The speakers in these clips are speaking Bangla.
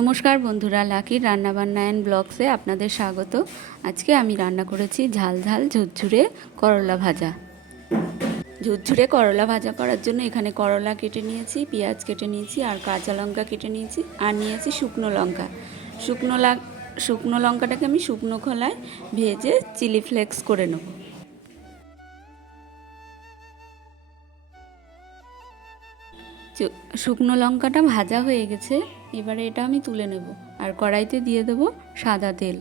নমস্কার বন্ধুরা, লাকির রান্নাবান্না অ্যান্ড ব্লগসে আপনাদের স্বাগত। আজকে আমি রান্না করেছি ঝাল ঝাল ঝুরঝুরে করলা ভাজা। ঝুরঝুরে করলা ভাজা করার জন্য এখানে করলা কেটে নিয়েছি, পেঁয়াজ কেটে নিয়েছি, আর কাঁচা লঙ্কা কেটে নিয়েছি, আর নিয়েছি শুকনো লঙ্কা। শুকনো শুকনো লঙ্কাটাকে আমি শুকনো খোলায় ভেজে চিলি ফ্লেক্স করে নেব। শুকনো লঙ্কাটা ভাজা হয়ে গেছে, এবারে এটা আমি তুলে নেব। আর কড়াইতে দিয়ে দেবো সাদা তেল।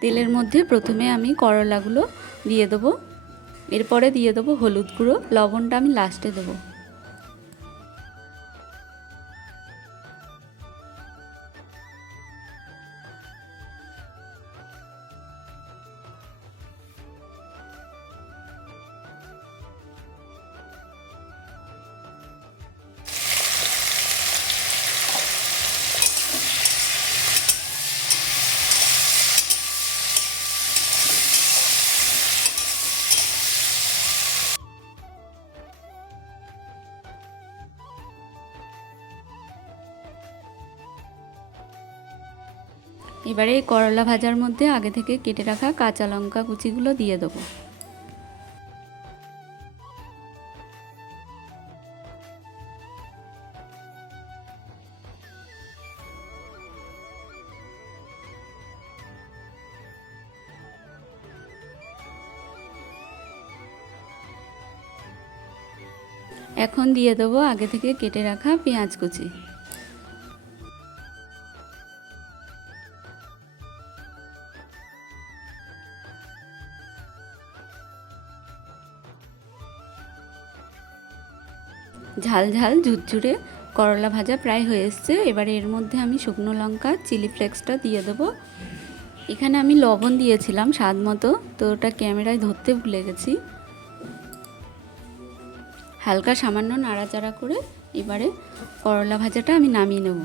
তেলের মধ্যে প্রথমে আমি করলাগুলো দিয়ে দেবো। এরপরে দিয়ে দেবো হলুদ গুঁড়ো, লবণটা আমি লাস্টে দেবো। এবারে এই করলা ভাজার মধ্যে আগে থেকে কেটে রাখা কাঁচা লঙ্কা কুচিগুলো দিয়ে দেবো। এখন দিয়ে দেবো আগে থেকে কেটে রাখা পেঁয়াজ কুচি। ঝাল ঝাল ঝুরঝুরে করলা ভাজা প্রায় হয়ে এসছে। এবারে এর মধ্যে আমি শুকনো লঙ্কা, চিলি ফ্লেক্সটা দিয়ে দেবো। এখানে আমি লবণ দিয়েছিলাম স্বাদ মতো, তো ওটা ক্যামেরায় ধরতে ভুলে গেছি। হালকা সামান্য নাড়াচাড়া করে এবারে করলা ভাজাটা আমি নামিয়ে নেব।